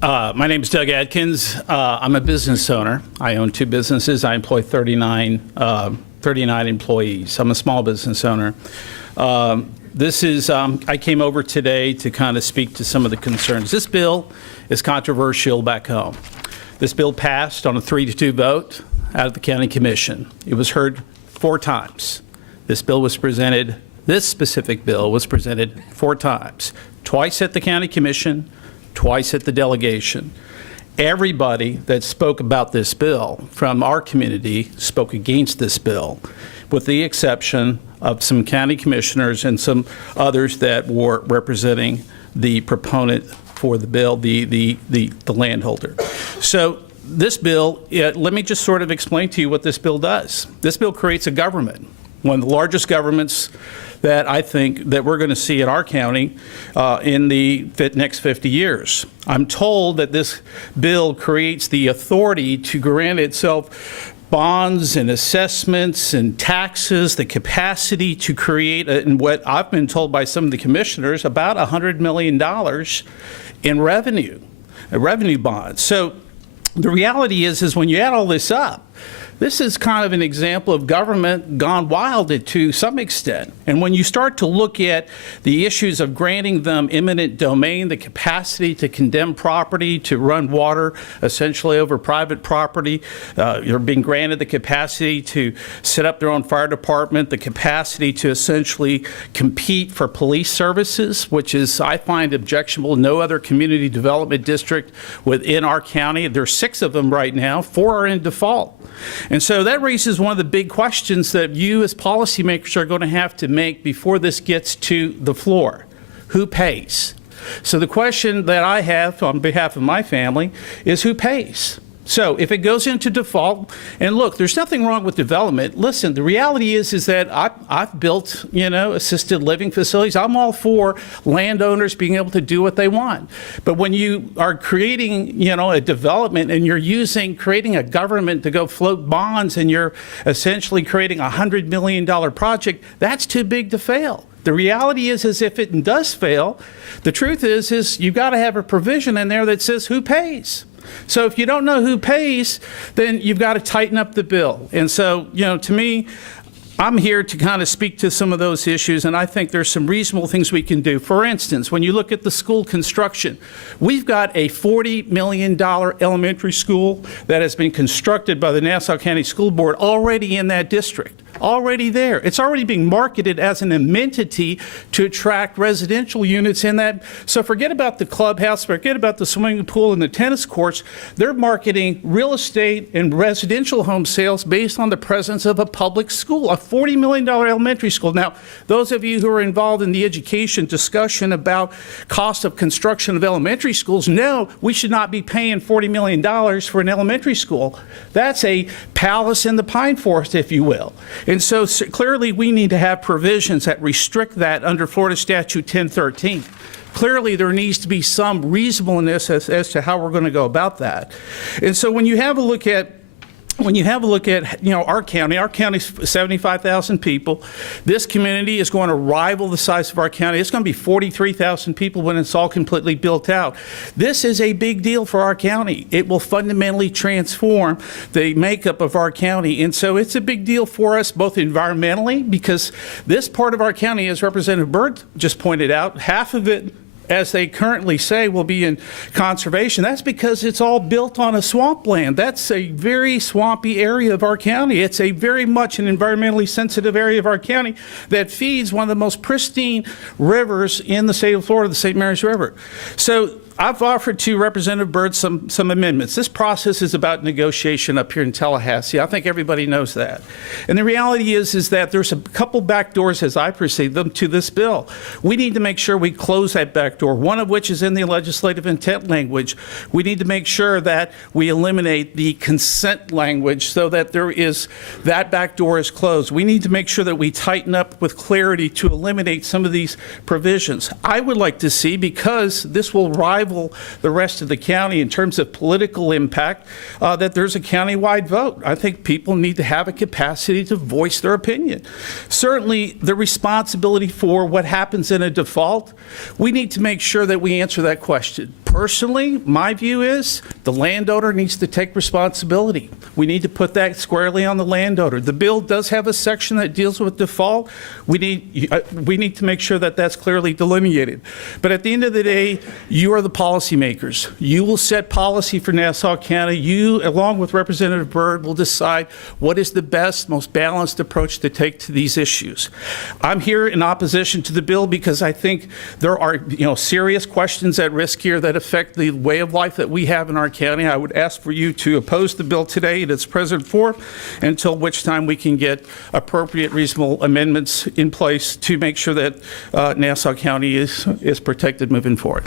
My name is Doug Adkins. I'm a business owner. I own two businesses. I employ 39 employees. I'm a small business owner. I came over today to kind of speak to some of the concerns. This bill is controversial back home. This bill passed on a 3-2 vote out of the county commission. It was heard 4 times. This specific bill was presented 4 times, twice at the county commission, twice at the delegation. Everybody that spoke about this bill from our community spoke against this bill, with the exception of some county commissioners and some others that were representing the proponent for the bill, the landholder. So this bill, let me just sort of explain to you what this bill does. This bill creates a government, one of the largest governments that I think that we're going to see in our county in the next 50 years. I'm told that this bill creates the authority to grant itself bonds and assessments and taxes, the capacity to create, and what I've been told by some of the commissioners, about $100 million in revenue bonds. So the reality is when you add all this up, this is kind of an example of government gone wild to some extent. And when you start to look at the issues of granting them eminent domain, the capacity to condemn property, to run water essentially over private property, you're being granted the capacity to set up their own fire department, the capacity to essentially compete for police services, which is, I find, objectionable. No other community development district within our county. There's 6 of them right now. 4 are in default. And so that raises one of the big questions that you as policymakers are going to have to make before this gets to the floor. Who pays? So the question that I have on behalf of my family is who pays? So if it goes into default, and look, there's nothing wrong with development. Listen, the reality is that I've built, assisted living facilities. I'm all for landowners being able to do what they want. But when you are creating, a development and you're creating a government to go float bonds and you're essentially creating a $100 million project, that's too big to fail. The reality is if it does fail, the truth is you've got to have a provision in there that says who pays. So if you don't know who pays, then you've got to tighten up the bill. And so, to me, I'm here to kind of speak to some of those issues, and I think there's some reasonable things we can do. For instance, when you look at the school construction, we've got a $40 million elementary school that has been constructed by the Nassau County School Board already in that district. Already there. It's already being marketed as an amenity to attract residential units in that. So forget about the clubhouse, forget about the swimming pool and the tennis courts. They're marketing real estate and residential home sales based on the presence of a public school, a $40 million elementary school. Now, those of you who are involved in the education discussion about cost of construction of elementary schools know we should not be paying $40 million for an elementary school. That's a palace in the pine forest, if you will. And so clearly we need to have provisions that restrict that under Florida Statute 1013. Clearly there needs to be some reasonableness as to how we're going to go about that. And so when you have a look at our county's 75,000 people. This community is going to rival the size of our county. It's going to be 43,000 people when it's all completely built out. This is a big deal for our county. It will fundamentally transform the makeup of our county. And so it's a big deal for us both environmentally, because this part of our county, as Representative Byrd just pointed out, half of it, as they currently say, will be in conservation. That's because it's all built on a swampland. That's a very swampy area of our county. It's a very much an environmentally sensitive area of our county that feeds one of the most pristine rivers in the state of Florida, the St. Mary's River. So I've offered to Representative Byrd some amendments. This process is about negotiation up here in Tallahassee. I think everybody knows that. And the reality is that there's a couple back doors, as I perceive them, to this bill. We need to make sure we close that back door, one of which is in the legislative intent language. We need to make sure that we eliminate the consent language so that that back door is closed. We need to make sure that we tighten up with clarity to eliminate some of these provisions. I would like to see, because this will rival the rest of the county in terms of political impact, that there's a countywide vote. I think people need to have a capacity to voice their opinion. Certainly, the responsibility for what happens in a default, we need to make sure that we answer that question. Personally, my view is the landowner needs to take responsibility. We need to put that squarely on the landowner. The bill does have a section that deals with default. We need to make sure that that's clearly delineated. But at the end of the day, you are the policymakers. You will set policy for Nassau County. You, along with Representative Byrd, will decide what is the best, most balanced approach to take to these issues. I'm here in opposition to the bill because I think there are, serious questions at risk here that affect the way of life that we have in our county. I would ask for you to oppose the bill today in its present form, until which time we can get appropriate, reasonable amendments in place to make sure that Nassau County is protected moving forward.